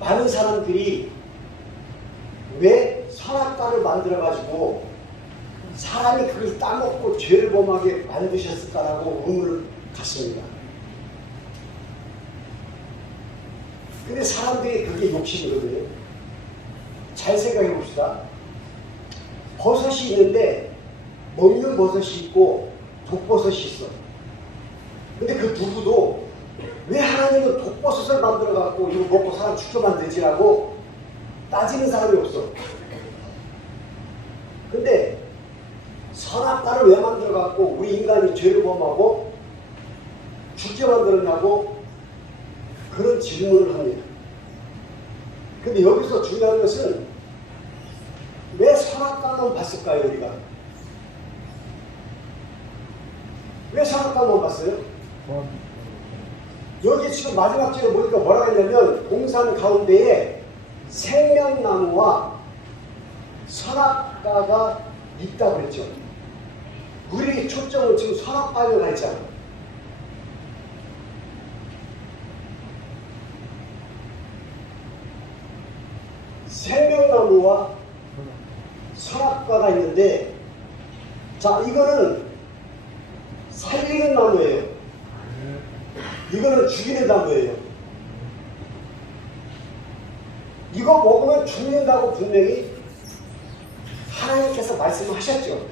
많은 사람들이 왜 선악과를 만들어가지고 사람이 그걸 따먹고 죄를 범하게 만드셨을까라고 의문을 갖습니다. 근데 사람들이 그게 욕심이거든요. 잘 생각해 봅시다. 버섯이 있는데 먹는 버섯이 있고 독버섯이 있어. 근데 그 누구도 왜 하나님은 독버섯을 만들어갖고 이거 먹고 사람 죽여만 되지라고 따지는 사람이 없어. 근데 선악과를 왜 만들어갖고 우리 인간이 죄를 범하고 죽게 만들었냐고 그런 질문을 합니다. 근데 여기서 중요한 것은 왜 선악과만 봤을까요, 우리가? 왜 선악과만 봤어요? 여기 지금 마지막 절에 보니까 뭐라고 했냐면 동산 가운데에 생명나무와 선악과가 있다고 그랬죠. 우리의 초점은 지금 선악과에 가 있잖아. 생명나무와 선악과가 있는데, 자, 이거는 살리는 나무예요. 이거는 죽이는 나무예요. 이거 먹으면 죽는다고 분명히 하나님께서 말씀하셨죠.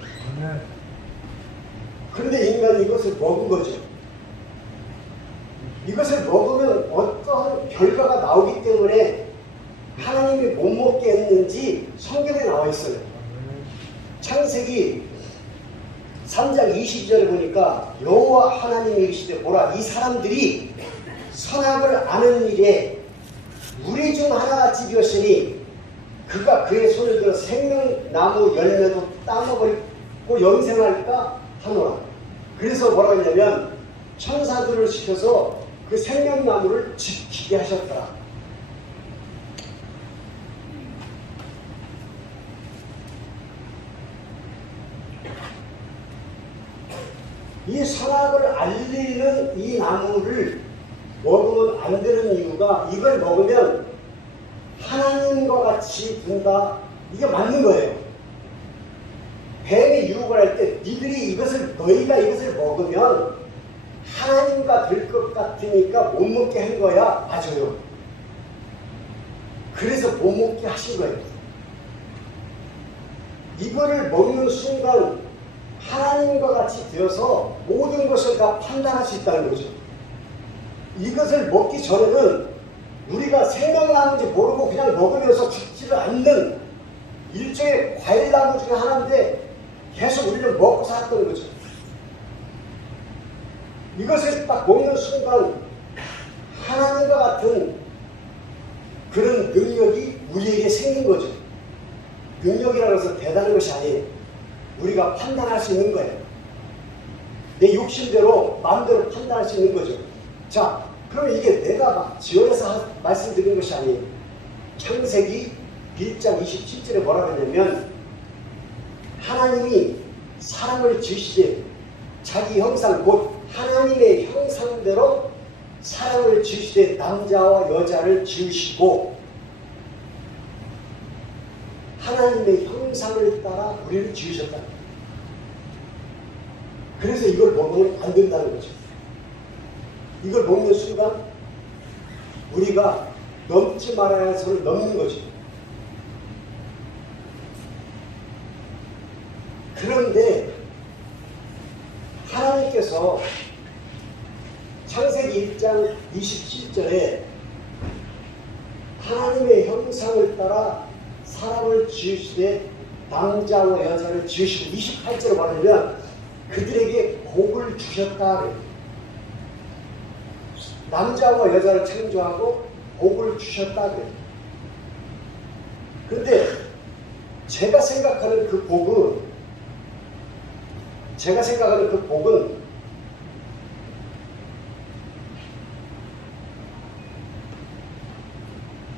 그런데 인간이 이것을 먹은 거죠. 이것을 먹으면 어떠한 결과가 나오기 때문에 하나님이 못 먹게 했는지 성경에 나와 있어요. 창세기 3장 22절에 보니까 여호와 하나님이 이르시되 보라, 이 사람들이 선악을 아는 일에 우리 중 하나같이 되었으니 그가 그의 손을 들어 생명나무 열매도 따먹고 영생할까 하노라. 그래서 뭐라고 했냐면 천사들을 시켜서 그 생명나무를 지키게 하셨더라. 이 선악을 알리는 이 나무를 먹으면 안 되는 이유가, 이걸 먹으면 하나님과 같이 된다. 이게 맞는 거예요. 뱀이 유혹을 할 때 너희가 이것을 먹으면 하나님과 될 것 같으니까 못 먹게 한 거야. 맞아요. 그래서 못 먹게 하신 거예요. 이거를 먹는 순간 하나님과 같이 되어서 모든 것을 다 판단할 수 있다는 거죠. 이것을 먹기 전에는 우리가 생명나무인지 모르고 그냥 먹으면서 죽지를 않는 일종의 과일나무 중에 하나인데 계속 우리는 먹고 살았던 거죠. 이것을 딱 먹는 순간 하나님과 같은 그런 능력이 우리에게 생긴 거죠. 능력이라고 해서 대단한 것이 아니에요. 우리가 판단할 수 있는 거예요. 내 욕심대로 마음대로 판단할 수 있는 거죠. 자, 그럼 이게 내가 막 지어내서 말씀드리는 것이 아니에요. 창세기 1장 27절에 뭐라고 했냐면 하나님이 사람을 지으시되 자기 형상 곧 하나님의 형상대로 사람을 지으시되 남자와 여자를 지으시고 하나님의 형상을 따라 우리를 지으셨다. 그래서 이걸 먹으면 안 된다는 거죠. 이걸 먹는 순간 우리가 넘지 말아야 할 선을 넘는 거죠. 그런데 하나님께서 창세기 1장 27절에 하나님의 형상을 따라 사람을 지으시되 남자와 여자를 지으시고 28절에 말하면 그들에게 복을 주셨다. 남자와 여자를 창조하고 복을 주셨다. 그런데 제가 생각하는 그 복은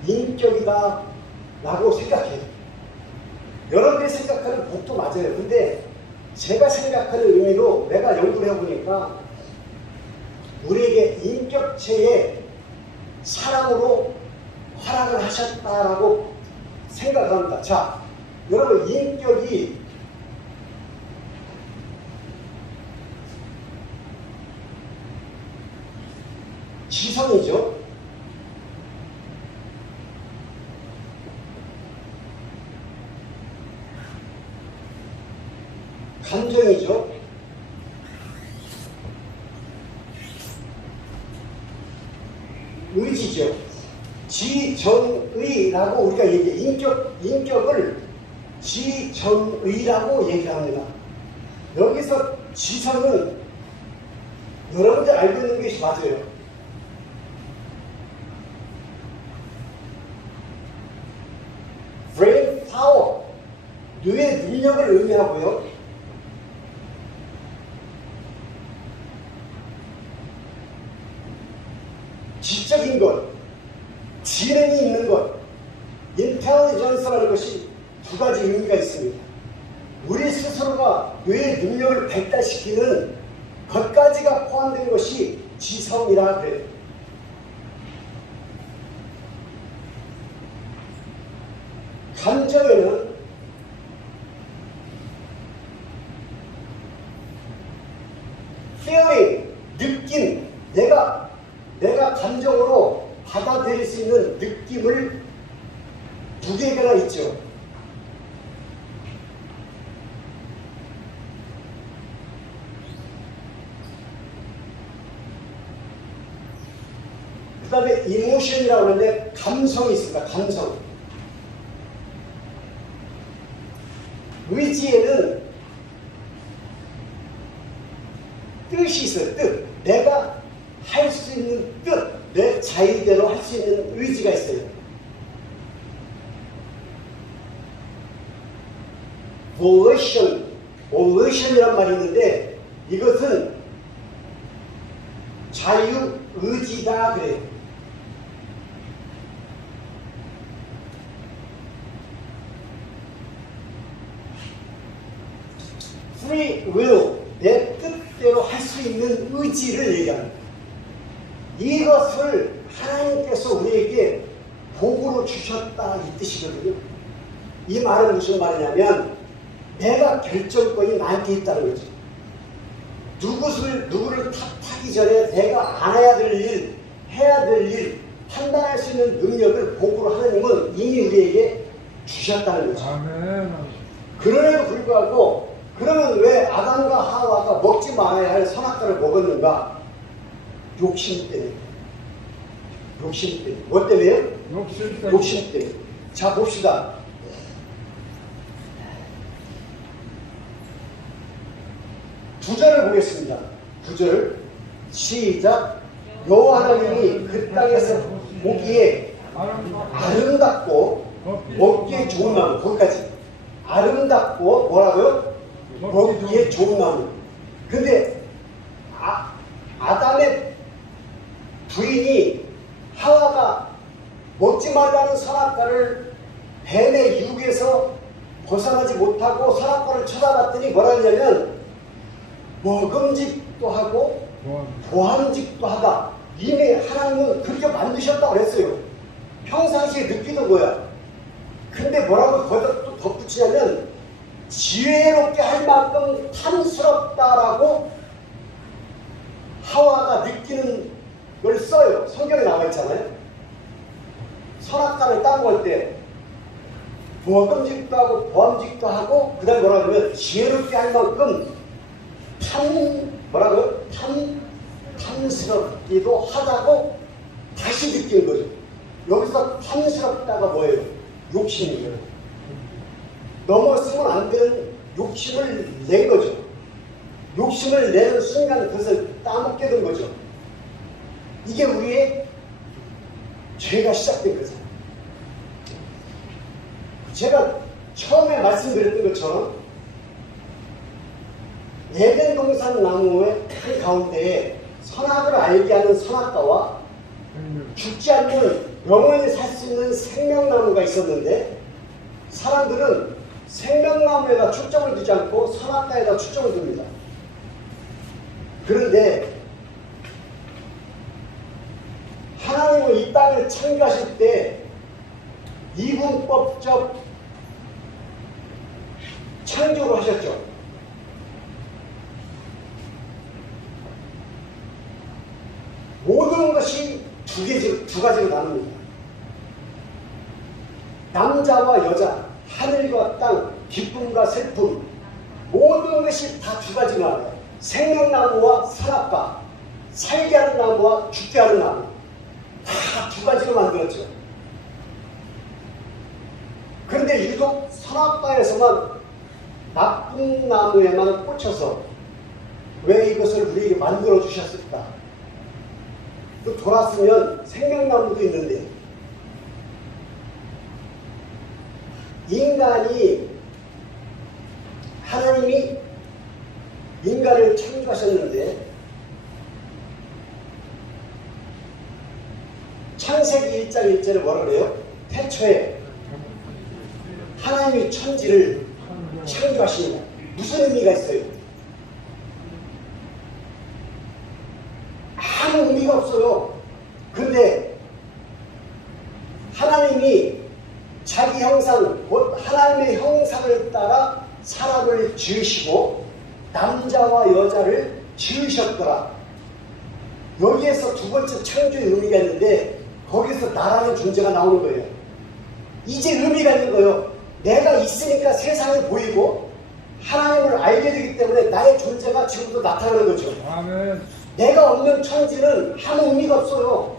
인격이다 라고 생각해요. 여러분들이 생각하는 복도 맞아요. 근데 제가 생각하는 의미로 내가 연구를 해보니까 우리에게 인격체의 사랑으로 허락을 하셨다라고 생각을 합니다. 자, 여러분 인격이 지성이죠. 감정이죠. 의지죠. 지정의라고 우리가 얘기해. 인격을 지정의라고 얘기합니다. 여기서 지성은 여러분들 알고 있는 것이 맞아요. brain power, 뇌의 능력을 의미하고요. 지적인 것, 지능이 있는 것, intelligence라는 것이 두 가지 의미가 있습니다. 우리 스스로가 뇌의 능력을 발달시키는 것까지가 포함된 것이 지성이라 그래요. 감정에는 feeling, 느낌, 내가 감정으로 받아들일 수 있는 느낌을 두 개가 있죠. 그 다음에 emotion이라고 하는데 감성이 있습니다. 감성. 의지에는 뜻이 있어요. 뜻. 내가 할 수 있는 뜻. 내 자의대로 할 수 있는 의지가 있어요. volition이란 말이 있는데 이것은 자유의지다 그래요. free will, 내 뜻대로 할 수 있는 의지를 얘기합니다. 이것을 하나님께서 우리에게 복으로 주셨다 이 뜻이거든요. 이 말은 무슨 말이냐면 내가 결정권이 나한테 있다는 거죠. 누구를 탓하기 전에 내가 안 해야 될 일, 해야 될 일, 판단할 수 있는 능력을 복으로 하나님은 이미 우리에게 주셨다는 거죠. 아멘. 그럼에도 불구하고 그러면 왜 아담과 하와가 먹지 말아야 할 선악과를 먹었는가? 욕심 때문에. 욕심 때문에. 뭐 때문에요? 욕심 때문에. 자, 봅시다. 구절을 보겠습니다. 구절 시작. 여호와 하나님이 그 땅에서 보기에 아름답고 먹기에 좋은 나무. 거기까지. 아름답고 뭐라고요? 먹기에 좋은 나무. 근데 아담의 부인이 하와가 먹지 말라는 선악과를 뱀의 유혹에서 벗어나지 못하고 선악과를 쳐다봤더니 뭐라 했냐면 먹음직도 하고 보암직도 하다. 이미 하나님은 그렇게 만드셨다고 그랬어요. 평상시에 느끼던 거야. 근데 뭐라고 거기다 또 덧붙이냐면 지혜롭게 할 만큼 탐스럽다라고 하와가 느끼는 걸 써요. 성경에 나와 있잖아요. 선악과를 따먹을 때 먹음직도 하고 보암직도 하고 그 다음에 뭐라고 하면 지혜롭게 할 만큼 탐스럽기도 하다고 다시 느낀 거죠. 여기서 탐스럽다가 뭐예요? 욕심이에요. 넘어서면 안 되는 욕심을 낸 거죠. 욕심을 내는 순간 그것을 따먹게 된 거죠. 이게 우리의 죄가 시작된 거죠. 제가 처음에 말씀드렸던 것처럼 에덴 동산 나무의 한 가운데에 선악을 알게 하는 선악과와 죽지 않는 영원히 살 수 있는 생명나무가 있었는데 사람들은 생명나무에다 초점을 두지 않고 선악과에다 초점을 둡니다. 그런데 하나님은 이 땅을 창조하실 때 이분법적 창조를 하셨죠. 모든 것이 두 가지로 나눕니다. 남자와 여자, 하늘과 땅, 기쁨과 슬픔, 모든 것이 다 두 가지로 나눠요. 생명나무와 산악과, 살게 하는 나무와 죽게 하는 나무, 다 두 가지로 만들었죠. 그런데 유독 선악과에서만 나쁜 나무에만 꽂혀서 왜 이것을 우리에게 만들어 주셨을까? 또 돌았으면 생명나무도 있는데, 인간이, 하나님이 인간을 창조하셨는데, 창세기 1장 1절에 뭐라 그래요? 태초에 하나님이 천지를 창조하십니다. 무슨 의미가 있어요? 아무 의미가 없어요. 그런데 하나님이 자기 형상, 곧 하나님의 형상을 따라 사람을 지으시고 남자와 여자를 지으셨더라. 여기에서 두 번째 창조의 의미가 있는데 거기서 나라는 존재가 나오는 거예요. 이제 의미가 있는 거예요. 내가 있으니까 세상이 보이고 하나님을 알게 되기 때문에 나의 존재가 지금도 나타나는 거죠. 아멘. 내가 없는 천지는 아무 의미가 없어요.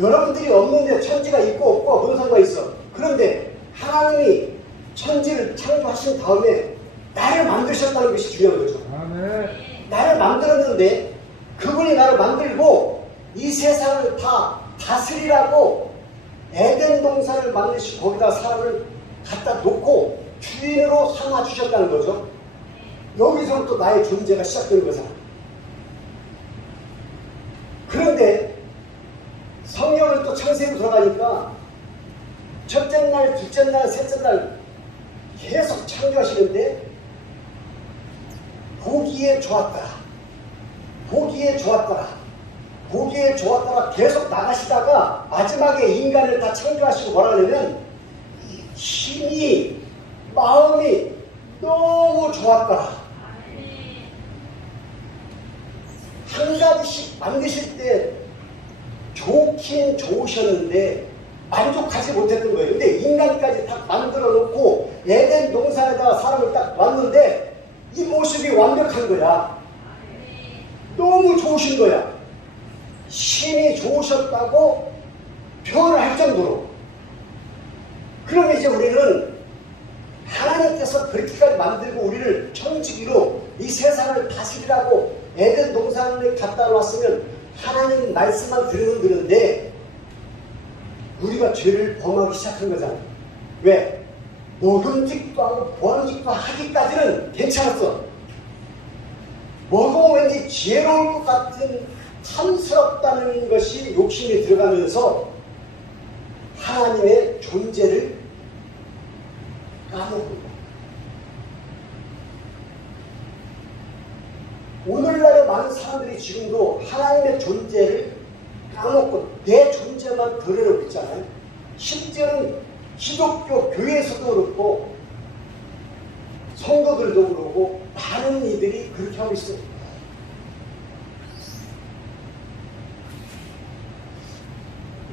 여러분들이 없는데 천지가 있고 없고 무슨 상관이 있어. 그런데 하나님이 천지를 창조하신 다음에 나를 만드셨다는 것이 중요한 거죠. 아멘. 나를 만들었는데 그분이 나를 만들고 이 세상을 다 다스리라고 에덴 동산을 만드시고 거기다 사람을 갖다 놓고 주인으로 삼아 주셨다는 거죠. 여기서부터 나의 존재가 시작되는 거잖아. 그런데 성경을 또 창세기로 들어가니까 첫째 날, 둘째 날, 셋째 날 계속 창조하시는데 보기에 좋았더라. 보기에 좋았더라. 보기에 좋았더라 계속 나가시다가 마지막에 인간을 다 창조하시고 뭐라 그러냐면 힘이, 마음이 너무 좋았더라. 한 가지씩 만드실 때 좋긴 좋으셨는데 만족하지 못했던 거예요. 근데 인간까지 딱 만들어 놓고 에덴 동산에다가 사람을 딱 놨는데 이 모습이 완벽한 거야. 너무 좋으신 거야. 신이 좋으셨다고 표현을 할 정도로. 그러면 이제 우리는 하나님께서 그렇게까지 만들고 우리를 청지기로 이 세상을 다스리라고 에덴 동산을 갖다 놨으면 하나님 말씀만 들으면 되는데 우리가 죄를 범하기 시작한 거잖아. 왜? 먹음직도 하고 보암직도 하기까지는 괜찮았어. 먹으면 왠지 지혜로울 것 같은 탐스럽다는 것이 욕심이 들어가면서 하나님의 존재를 까먹은 거야. 오늘날의 많은 사람들이 지금도 하나님의 존재를 까먹고 내 존재만 드러내고 있잖아요. 심지어는 기독교 교회에서도 그렇고 성도들도 그렇고 많은 이들이 그렇게 하고 있어요.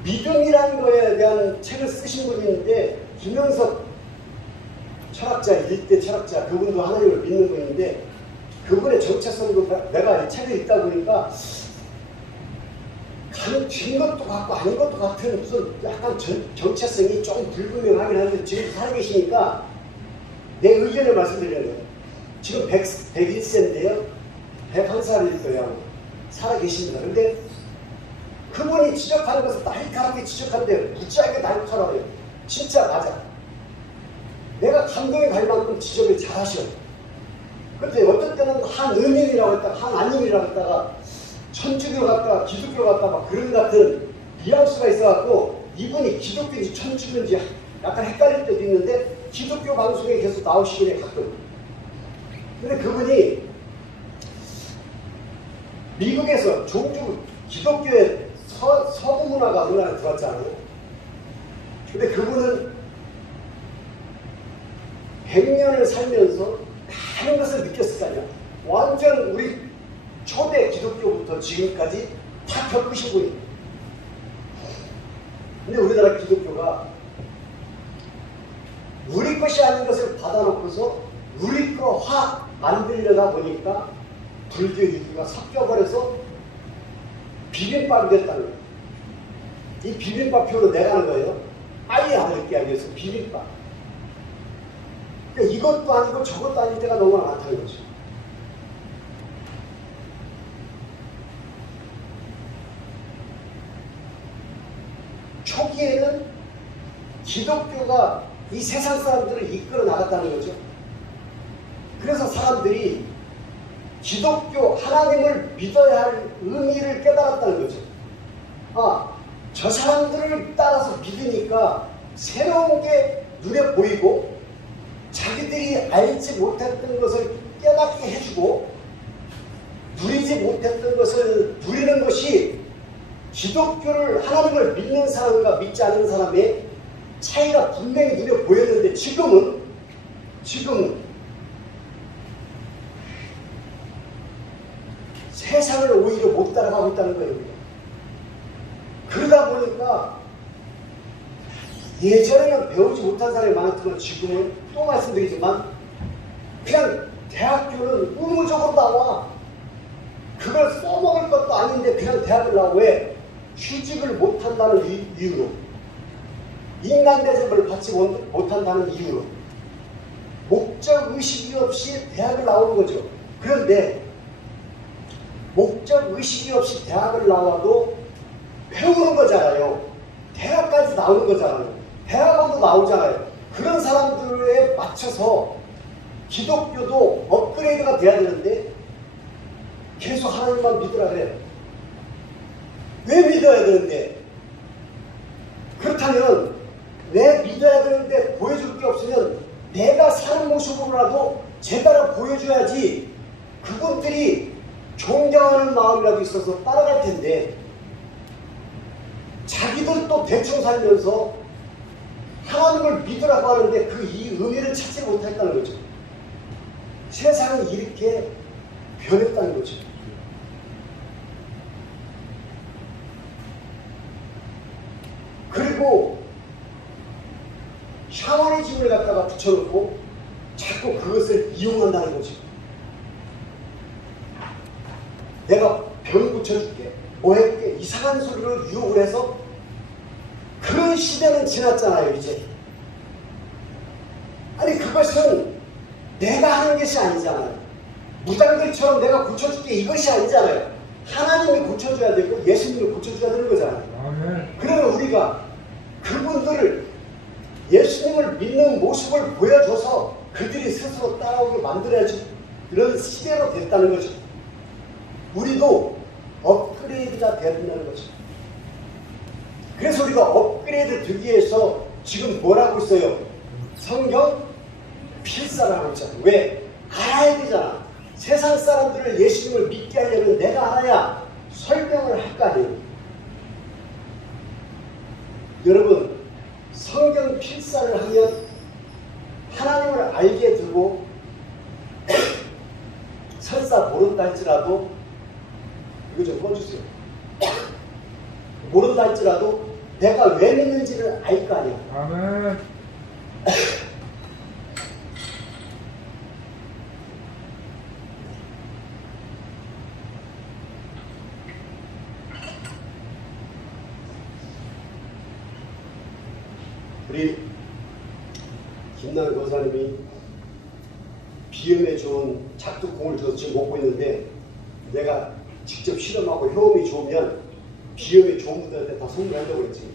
믿음이라는 거에 대한 책을 쓰신 분이 있는데 김영석 철학자, 일대 철학자, 그분도 하나님을 믿는 분인데 그분의 정체성도 내가 이 책을 읽다 보니까 긴 것도 같고 아닌 것도 같은 무슨 약간 정체성이 조금 불분명하긴 한데 지금 살아 계시니까 내 의견을 말씀드리는 거예요. 지금 101세인데요. 101살일 거예요. 살아 계십니다. 그런데 그분이 지적하는 것은 날카롭게 지적하는데 무지하게 날카로워요. 진짜 맞아. 내가 감동이 갈 만큼 지적을 잘 하셔. 그런데 어떤 때는 한은인이라고 했다가 한안님이라고 했다가 천주교 같다 기독교 같다 막 그런 같은 뉘앙스가 있어갖고 이분이 기독교인지 천주교인지 약간 헷갈릴 때도 있는데 기독교 방송에 계속 나오시긴 해 가끔. 근데 그분이 미국에서 종주 기독교의 서구 문화가 우리나라에 들어왔잖아요. 근데 그분은 100년을 살면서 많은 것을 느꼈을 거 아니야. 완전 우리 초대 기독교부터 지금까지 다 겪으신 분이에요. 근데 우리나라 기독교가 우리 것이 아닌 것을 받아놓고서 우리 거 확 만들려다 보니까 불교 유교가 섞여버려서 비빔밥이 됐다는 거예요. 이 비빔밥표로 내가는 거예요. 아예 안 읽게 하기 위해서 비빔밥. 그러니까 이것도 아니고 저것도 아닐 때가 너무 많다는 거죠. 초기에는 기독교가 이 세상 사람들을 이끌어 나갔다는 거죠. 그래서 사람들이 기독교 하나님을 믿어야 할 의미를 깨달았다는 거죠. 아, 저 사람들을 따라서 믿으니까 새로운 게 눈에 보이고 자기들이 알지 못했던 것을 깨닫게 해주고 누리지 못했던 것을 누리는 것이 기독교를 하나님을 믿는 사람과 믿지 않는 사람의 차이가 분명히 눈에 보였는데 지금은 세상을 오히려 못 따라가고 있다는 거예요. 그러다 보니까 예전에는 배우지 못한 사람이 많았지만 지금은 또 말씀드리지만 그냥 대학교는 의무적으로 나와. 그걸 써먹을 것도 아닌데 그냥 대학을 나와. 왜? 취직을 못한다는 이유로, 인간 대접을 받지 못한다는 이유로 목적의식이 없이 대학을 나오는 거죠. 그런데 목적의식이 없이 대학을 나와도 배우는 거잖아요. 대학까지 나오는 거잖아요. 대학원도 나오잖아요. 그런 사람들에 맞춰서 기독교도 업그레이드가 돼야 되는데 계속 하나님만 믿으라 그래요. 왜 믿어야 되는데? 그렇다면 왜 믿어야 되는데 보여줄 게 없으면 내가 사는 모습으로라도 제대로 보여줘야지 그분들이 존경하는 마음이라도 있어서 따라갈 텐데 자기들도 대충 살면서 하나님을 믿으라고 하는데 그 이 의미를 찾지 못했다는 거죠. 세상이 이렇게 변했다는 거죠. 그리고 샤머니즘을 갖다가 붙여놓고 자꾸 그것을 이용한다는 거죠. 내가 병 고쳐줄게, 뭐 할게, 이상한 소리로 유혹을 해서 그런 시대는 지났잖아요, 이제. 아니, 그것은 내가 하는 것이 아니잖아요. 무당들처럼 내가 고쳐줄게 이것이 아니잖아요. 하나님이 고쳐줘야 되고 예수님이 고쳐줘야 되는 거잖아요. 그러면 우리가 그분들을 예수님을 믿는 모습을 보여줘서 그들이 스스로 따라오게 만들어야지. 이런 시대로 됐다는 거죠. 우리도 업그레이드가 돼야 된다는 거죠. 그래서 우리가 업그레이드 되기 위해서 지금 뭘 하고 있어요? 성경 필사를 하고 있잖아요. 왜? 알아야 되잖아. 세상 사람들을 예수님을 믿게 하려면 내가 알아야 설명을 할 거 아니에요. 여러분, 성경 필사를 하면 하나님을 알게 되고 설사 모른다 할지라도 이거 좀 꺼주세요. 모른다 할지라도 내가 왜 믿는지를 알 거 아니야. 아멘. 우리 김남 권사님이 비염에 좋은 작두콩을 줘서 지금 먹고 있는데 내가 직접 실험하고 효험이 좋으면 비염에 좋은 분들한테 다 선물한다고 그랬지.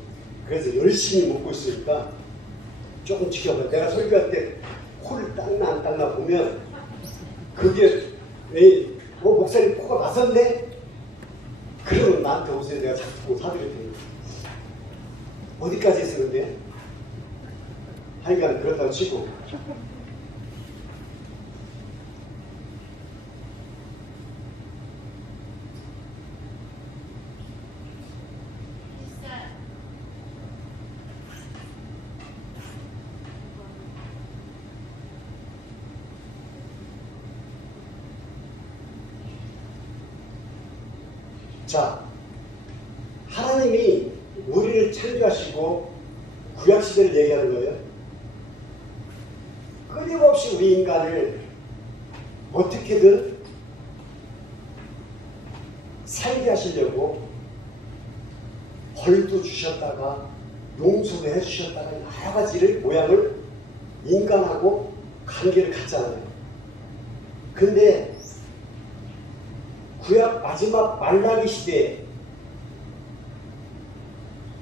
그래서 열심히 먹고 있으니까 조금 지켜봐. 내가 설교할 때 코를 닦나 안 닦나 보면 그게 왜 목사님 코가 맞았네? 그러면 나한테 오세요. 내가 작두콩 사드릴 테니까. 어디까지 했었는데? 하여간 그렇다고 치고 자, 하나님이 우리를 창조하시고 구약시대를 얘기하는 거예요. 끊임없이 우리 인간을 어떻게든 살게 하시려고 벌도 주셨다가 용서도 해주셨다가 여러 가지를 모양을 인간하고 관계를 갖잖아요. 근데 구약 마지막 말라기 시대에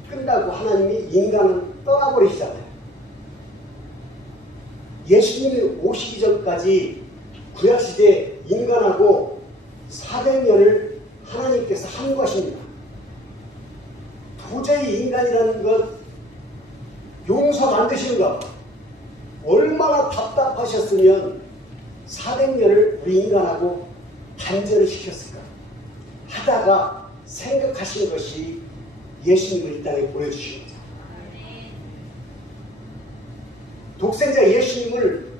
끝나고 하나님이 인간을 떠나버리시잖아요. 예수님이 오시기 전까지 구약시대에 인간하고 400년을 하나님께서 함구하십니다. 도저히 인간이라는 것 용서 안 되시는가? 얼마나 답답하셨으면 400년을 우리 인간하고 단절을 시켰을까? 하다가 생각하신 것이 예수님을 이 땅에 보내주신 거죠. 독생자 예수님을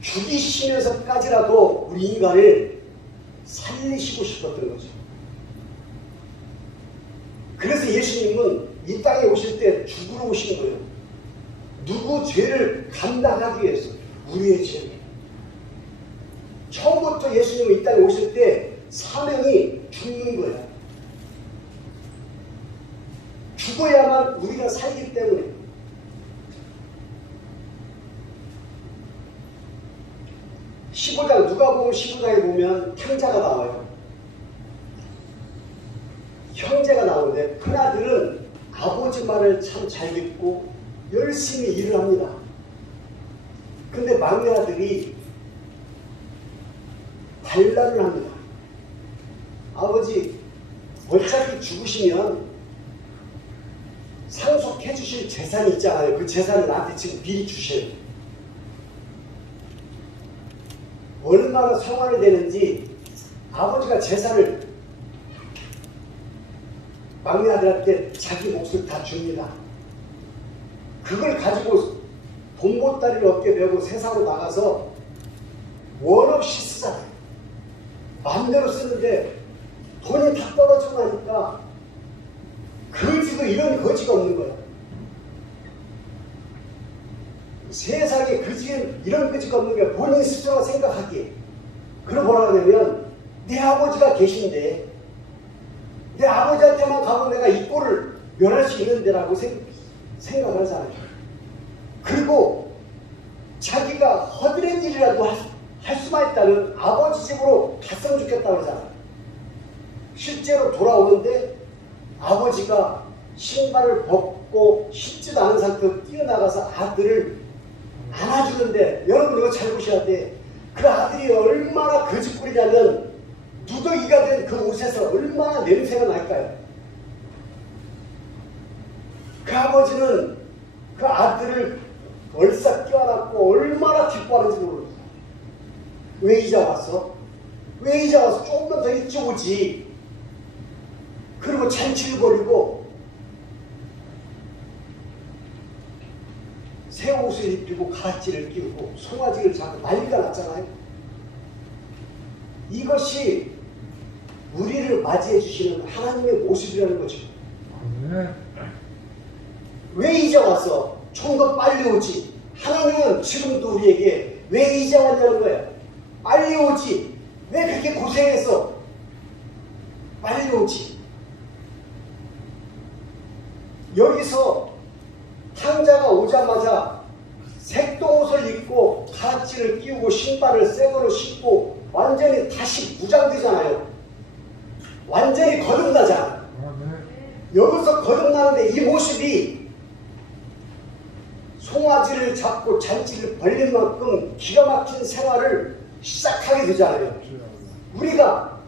죽이시면서까지라도 우리 인간을 살리시고 싶었던 거죠. 그래서 예수님은 이 땅에 오실 때 죽으러 오신 거예요. 누구 죄를 감당하기 위해서, 우리의 죄를. 처음부터 예수님은 이 땅에 오실 때 사명이 죽는 거야. 죽어야만 우리가 살기 때문에. 누가복음 15장에 보면 형제가 나와요. 형제가 나오는데 큰아들은 아버지 말을 참 잘 듣고 열심히 일을 합니다. 근데 막내 아들이 반란을 합니다. 아버지, 어차피 죽으시면 상속해 주실 재산이 있잖아요. 그 재산을 나한테 지금 미리 주세요. 얼마나 성화를 되는지 아버지가 재산을 막내 아들한테 자기 몫을 다 줍니다. 그걸 가지고 돈보따리를 어깨에 메고 세상으로 나가서 원 없이 쓰잖아요. 마음대로 쓰는데 돈이 다 떨어지고 나니까 거지도 이런 거지가 없는 거야. 세상에 이런 거지가 없는 게 본인 스스로 생각하기에. 그럼 뭐라 그러냐면 내 아버지가 계신데 내 아버지한테만 가면 내가 이 꼴을 면할 수 있는데라고 생각을 하잖아요. 그리고 자기가 허드렛 일이라도 할 수만 있다면 아버지 집으로 갔으면 좋겠다고 그러잖아요. 실제로 돌아오는데 아버지가 신발을 벗고 씻지도 않은 상태로 뛰어나가서 아들을 안아주는데, 여러분 이거 잘 보셔야 돼. 그 아들이 얼마나 거짓부리냐면 누더기가 된 그 옷에서 얼마나 냄새가 날까요? 그 아버지는 그 아들을 얼싸 껴안고 얼마나 기뻐하는지 모릅니다. 왜 이제 왔어? 왜 이제 와서 조금만 더 일찍 오지? 그리고 잔치를 벌이고 새 옷을 입히고 가락지를 끼우고 송아지를 잡고 난리가 났잖아요. 이것이 우리를 맞이해 주시는 하나님의 모습이라는 거죠. 왜 이제 와서? 좀 더 빨리 오지. 하나님은 지금도 우리에게 왜 이제 왔냐는 거야. 빨리 오지. 왜 그렇게 고생해서 빨리 오지. 여기서 탕자가 오자마자 색동옷을 입고 가락지를 끼우고 신발을 새 거로 신고 완전히 다시 무장되잖아요. 완전히 거듭나잖아. 여기서 거듭나는데 이 모습이 송아지를 잡고 잔치를 벌릴 만큼 기가 막힌 생활을 시작하게 되잖아요. 우리가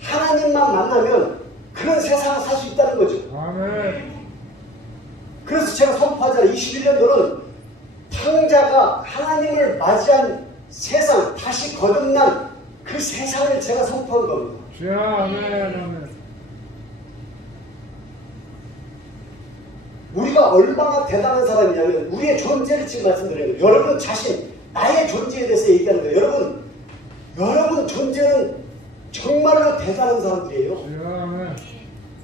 하나님만 만나면 그런 세상을 살 수 있다는 거죠. 아멘. 그래서 제가 선포하잖아요. 21년도는 탕자가 하나님을 맞이한 세상, 다시 거듭난 그 세상을 제가 선포한 겁니다. 아멘. 우리가 얼마나 대단한 사람이냐면 우리의 존재를 지금 말씀드려요. 여러분 자신, 나의 존재에 대해서 얘기하는 거예요. 여러분 존재는 정말로 대단한 사람들이에요. 주여 아멘.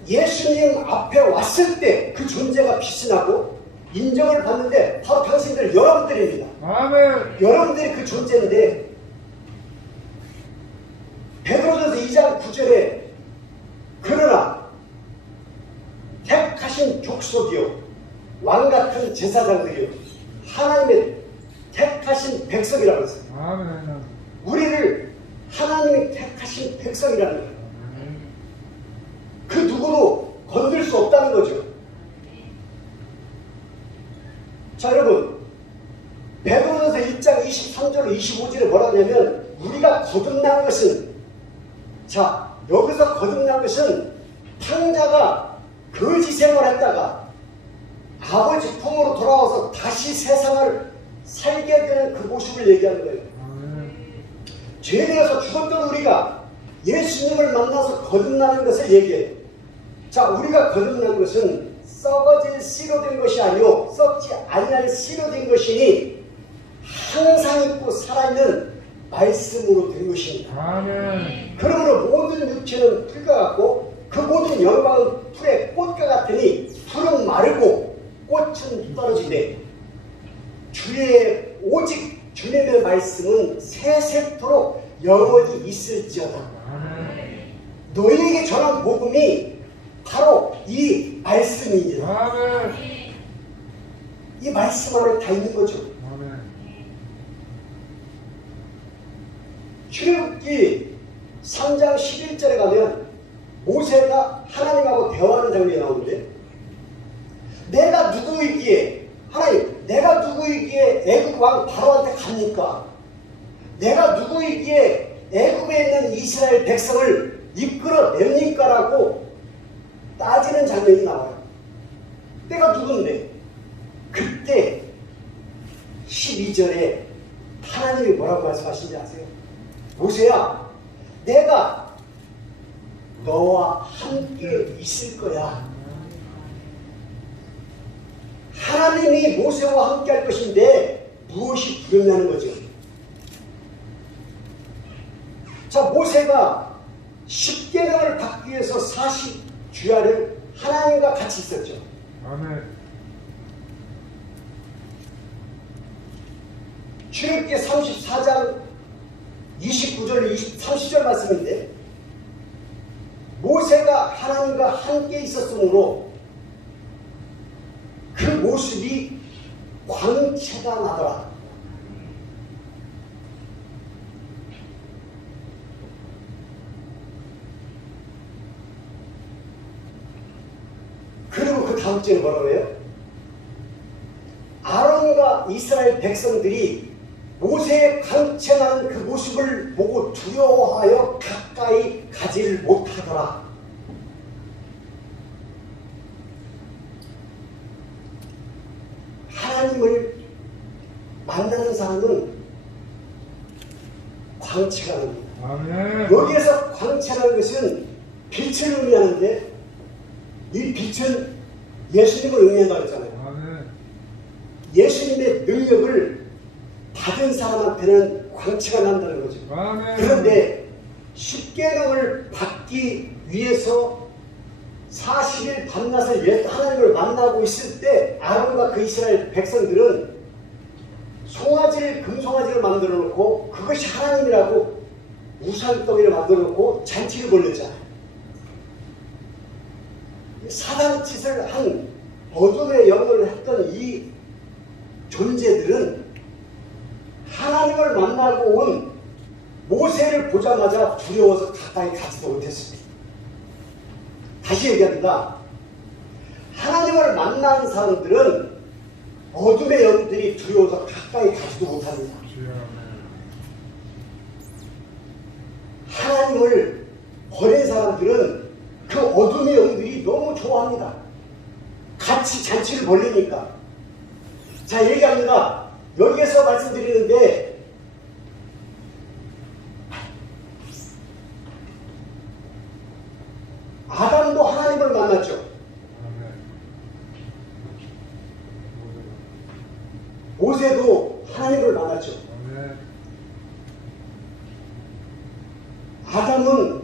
예수님 앞에 왔을 때 그 존재가 빛이 나고 인정을 받는데 바로 당신들 여러분들입니다. 아멘. 여러분들이 그 존재인데 베드로전서 2장 9절에 그러나 택하신 족속이요 왕같은 제사장들이요 하나님의 택하신 백성이라고 했어요. 아멘. 우리를 하나님이 택하신 백성이라는 거예요. 아멘. 그 누구도 건들 수 없다는 거죠. 자 여러분 베드로전서 1장 23절 25절에 뭐라 하냐면 우리가 거듭난 것은 자 여기서 거듭난 것은 탕자가 거지 생활했다가 아버지 품으로 돌아와서 다시 세상을 살게 되는 그 모습을 얘기하는 거예요. 아멘. 죄에 대해서 죽었던 우리가 예수님을 만나서 거듭나는 것을 얘기해요. 자 우리가 거듭난 것은 썩어질 씨로 된 것이 아니요 썩지 아니할 씨로 된 것이니 항상 있고 살아있는 말씀으로 된 것입니다. 아멘. 그러므로 모든 육체는 풀과 같고 그 모든 영광은 풀의 꽃과 같으니 풀은 마르고 꽃은 떨어지되 주의 오직 주님의 말씀은 세세토록 영원히 있을지어다. 아멘. 너희에게 전한 복음이 바로 이 말씀입니다. 아멘. 이 말씀 안에 다 있는 거죠. 아멘. 출애굽기 3장 11절에 가면 모세가 하나님하고 대화하는 장면이 나오는데 내가 누구이기에 하나님 내가 누구이기에 애굽 왕 바로한테 갑니까? 내가 누구이기에 애굽에 있는 이스라엘 백성을 이끌어냅니까? 라고 따지는 장면이 나와요. 내가 누군데? 그때 12절에 하나님이 뭐라고 말씀하시는지 아세요? 모세야 내가 너와 함께 있을 거야. 하나님이 모세와 함께 할 것인데 무엇이 두렵냐는 거죠. 자 모세가 10계명을 받기 위해서 40주야를 하나님과 같이 있었죠. 아멘. 출애굽기 34장 29절 30절 말씀인데 모세가 하나님과 함께 있었으므로 그 모습이 광채가 나더라. 그리고 그 다음 절에 뭐라고 해요? 아론과 이스라엘 백성들이 모세의 광채나는 그 모습을 보고 두려워하여 가까이 가지를 못하더라. 하나님을 만나는 사람은 광채가 납니다. 아멘. 여기에서 광채라는 것은 빛을 의미하는데 이 빛은 예수님을 의미한다고 했잖아요. 아멘. 예수님의 능력을 받은 사람한테는 광채가 난다는 거죠. 아멘. 그런데 10계명을 받기 위해서 40일 밤낮을 하나님을 만나고 있을 때 아론과 그 이스라엘 백성들은 송아지를 금송아지를 만들어 놓고 그것이 하나님이라고 우상덩이를 만들어 놓고 잔치를 벌였잖아요. 사단짓을 한 어둠의 영을 했던 이 존재들은 하나님을 만나고 온 모세를 보자마자 두려워서 가까이 가지도 못했습니다. 다시 얘기합니다. 하나님을 만난 사람들은 어둠의 영들이 두려워서 가까이 가지도 못합니다. 주여 아멘. 하나님을 버린 사람들은 그 어둠의 영들이 너무 좋아합니다. 같이 잔치를 벌리니까. 자, 얘기합니다. 여기에서 말씀드리는데 아담도 하나님을 만났죠. 아멘. 모세도 하나님을 만났죠. 아멘. 아담은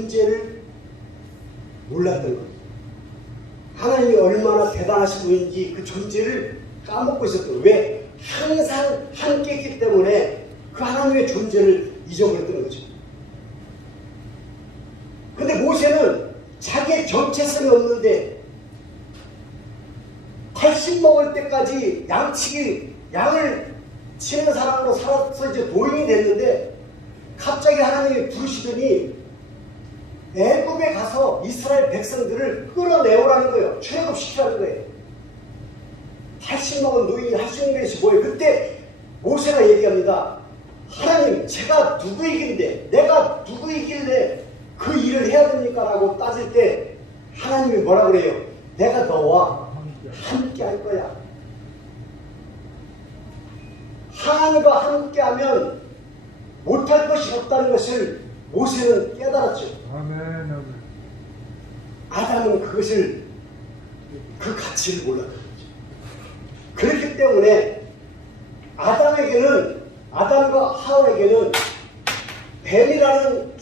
존재를 몰랐던 겁니다. 하나님이 얼마나 대단하신 분인지 그 존재를 까먹고 있었던 거예요. 왜? 항상 함께 있기 때문에 그 하나님의 존재를 잊어버렸던 거죠. 근데 모세는 자기의 정체성이 없는데 80 먹을 때까지 양을 치는 사람으로 살아서 이제 도인이 됐는데 갑자기 하나님이 부르시더니 애굽에 가서 이스라엘 백성들을 끌어내오라는 거예요. 출애굽시키라는 거예요. 80 먹은 노인이 할 수 있는 것이 뭐예요? 그때 모세가 얘기합니다. 하나님, 제가 누구이길래, 내가 누구이길래 그 일을 해야 됩니까? 라고 따질 때 하나님이 뭐라 그래요? 내가 너와 함께 할 거야. 하나님과 함께 하면 못할 것이 없다는 것을 모세는 깨달았죠. 아멘. 아담은 그것을, 그 가치를 몰랐던 거죠. 그렇기 때문에 아담과 하와에게는 뱀이라는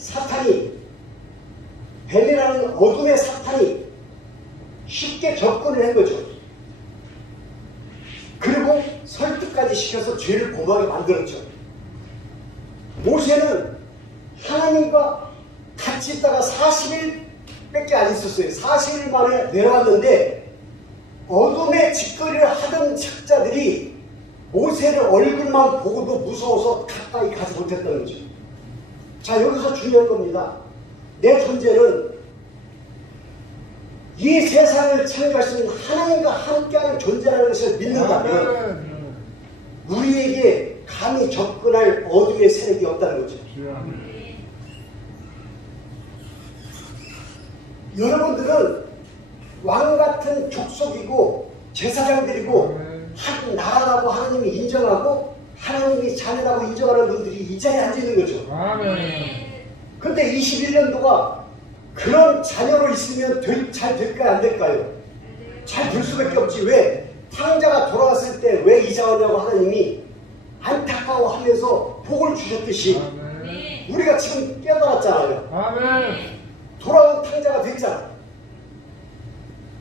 어둠의 사탄이 쉽게 접근을 한 거죠. 그리고 설득까지 시켜서 죄를 고하게 만들었죠. 모세는 하나님과 같이 있다가 40일밖에 안 있었어요. 40일 만에 내려왔는데 어둠의 짓거리를 하던 책자들이 모세를 얼굴만 보고도 무서워서 가까이 가지 못했다는 거죠. 자, 여기서 중요한 겁니다. 내 존재는 이 세상을 창조하시는 하나님과 함께하는 존재라는 것을 믿는다면 우리에게 감히 접근할 어둠의 세력이 없다는 거죠. 여러분들은 왕같은 족속이고 제사장들이고 한 나라라고 하나님이 인정하고 하나님이 자녀라고 인정하는 분들이 이 자리에 앉아있는 거죠. 근데 21년도가 그런 자녀로 있으면 잘 될까요? 안 될까요? 잘 될 수밖에 없지. 왜? 탕자가 돌아왔을 때 왜 이사 오냐고 하나님이 안타까워하면서 복을 주셨듯이 우리가 지금 깨달았잖아요. 돌아온 탕자가 됐잖아.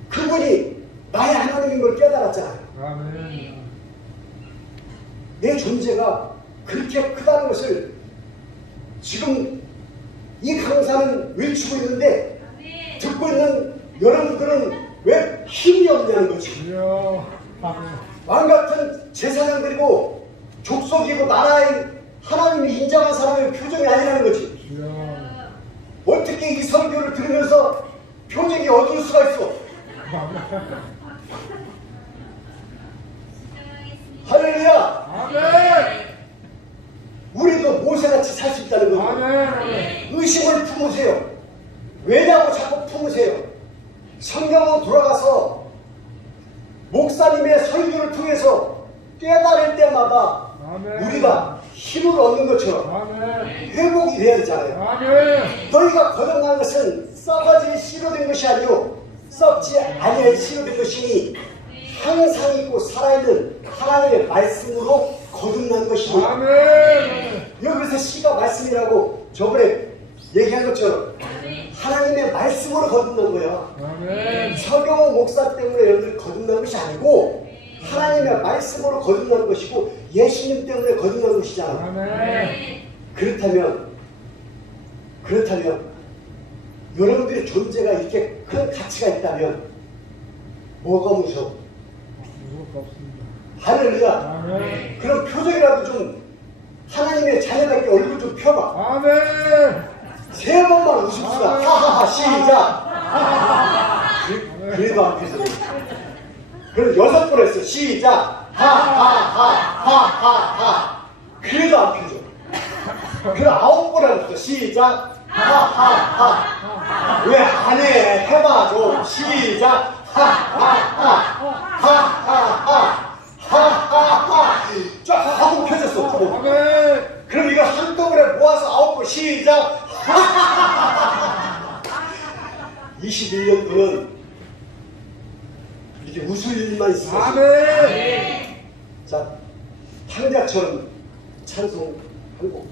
그분이 나의 하나님인 걸 깨달았잖아요. 내 존재가 그렇게 크다는 것을 지금 이 강사는 외치고 있는데 듣고 있는 여러분들은 왜 힘이 없냐는 거지. 왕같은 제사장들이고 족속이고 나라의 하나님이 인정한 사람의 표정이 아니라는 거지. 어떻게 이 설교를 들으면서 표정이 어두울 수가 있어? 할렐루야! 우리도 모세같이 살 수 있다는 거예요. 의심을 품으세요. 왜냐고 자꾸 품으세요. 성경으로 돌아가서 목사님의 설교를 통해서 깨달을 때마다 우리가 힘을 얻는 것처럼 회복이 돼야 되잖아요. 너희가 거듭난 것은 썩어질 씨로 된 것이 아니요 썩지 아니할 씨로 된 것이니 항상 있고 살아있는 하나님의 말씀으로 거듭난 것이니. 여기서 씨가 말씀이라고 저번에 얘기한 것처럼 하나님의 말씀으로 거듭난 거야. 서경호 목사 때문에 여러분들 거듭난 것이 아니고 하나님의 말씀으로 거듭난 것이고 예수님 때문에 거듭난 것이잖아. 그렇다면 여러분들의 존재가 이렇게 큰 가치가 있다면 뭐가 무서워? 할렐루야. 그럼 표정이라도 좀 하나님의 자녀답게 얼굴 좀 펴봐. 세 번만 웃읍시다. 하하하. 시작. 그래도 안 펴져. 그럼 6번 했어. 시작. 하하하하하하. 그래도 안 펴져. 그럼 9번 해봤어. 시작. 하하하. 왜 안 해? 해봐 좀. 시작. 하하하. 쫙 하고 펴졌어. 그럼 이거 한꺼번에 모아서 9번 시작. 21년 동안 이렇게 웃을 일만 있었어. 자, 탕자처럼 찬송 한 곡.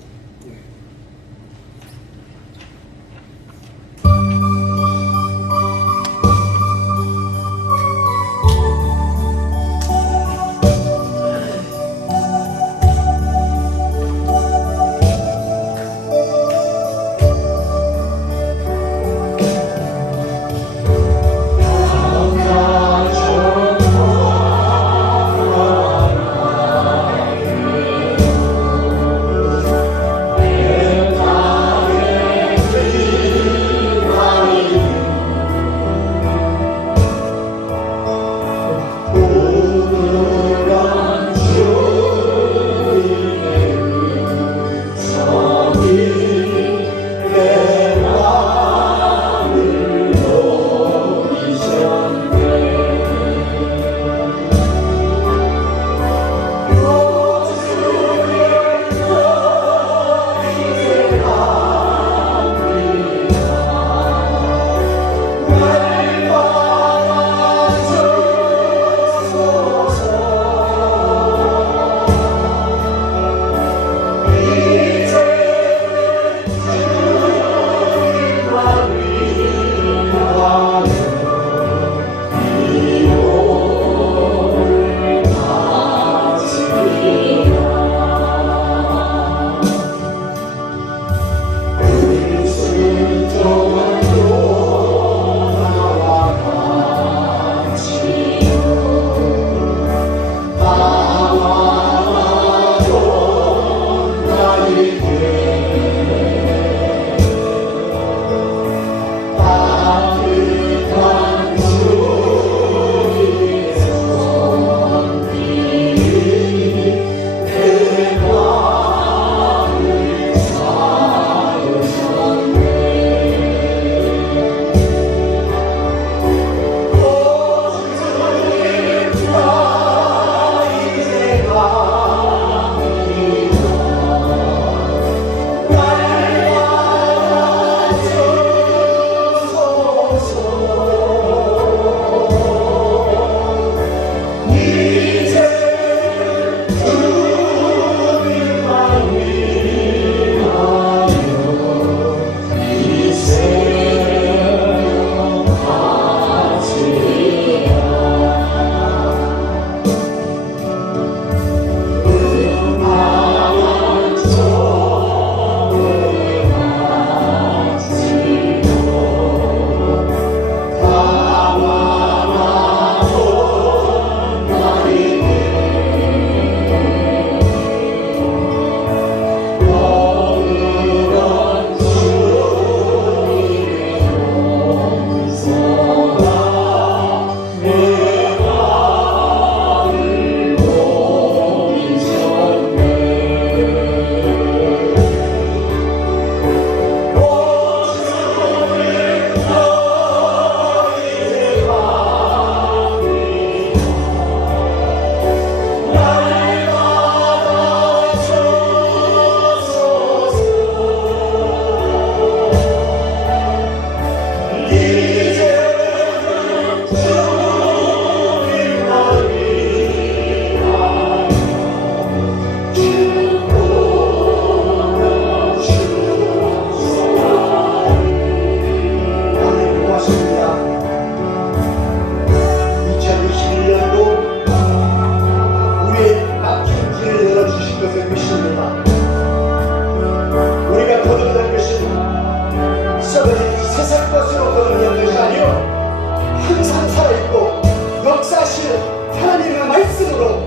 세상 것으로 거듭난 것이 아니요 항상 살아있고 역사하시는 하나님의 말씀으로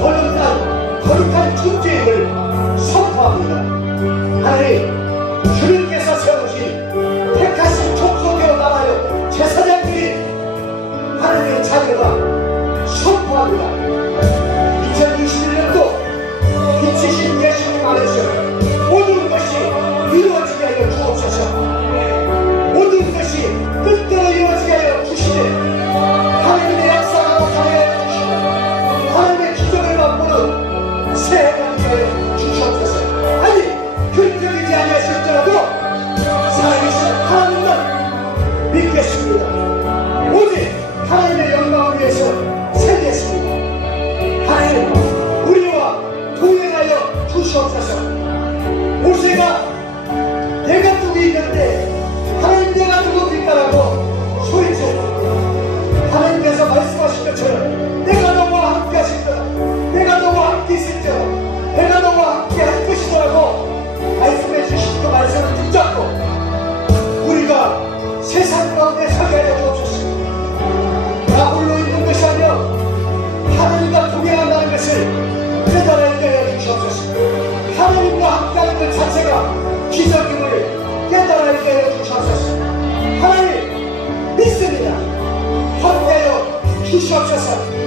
거듭난 거룩한 존재임을 선포합니다. 하나님, 주님께서 세우신 택하신 족속되어 나라요 제사장들이 하나님의 자녀가 선포합니다. 2021년도 빛이신 예수님 안에서 모든 것이 이루어지게 하여 주옵소서. 모든 것이 뜻대로 이루어지게 하여 주시되 하나님의 역사가 나타나게 하여 주시고 하나님의 기적을 맛보는 새해가 되게 하여 주시옵소서. 아니 그렇게 아니하실지라도 살아계신 하나님만 믿겠습니다. 오직 하나님의 영광을 위해서 살겠습니다. 하나님, 우리와 동행하여 주시옵소서. 모세가 내가 누구 있는데 하나님 내가 누구입니까라고 소리쳤고 하나님께서 말씀하신 것처럼 내가 너와 함께 하실 거다, 내가 너와 함께 있을 거다, 내가 너와 함께 할 것이다라고 말씀해 주신 그 말씀을 붙잡고 우리가 세상 가운데 서게 하여 주옵소서. 나 홀로 있는 것이 아니라 하나님과 동행한다는 것을 깨달아야 되어 주시옵소서. 하나님과 함께하는 것 자체가 기적임을 깨달아야 되어 주시옵소서. 하나님 믿습니다. 함께하여 주시옵소서.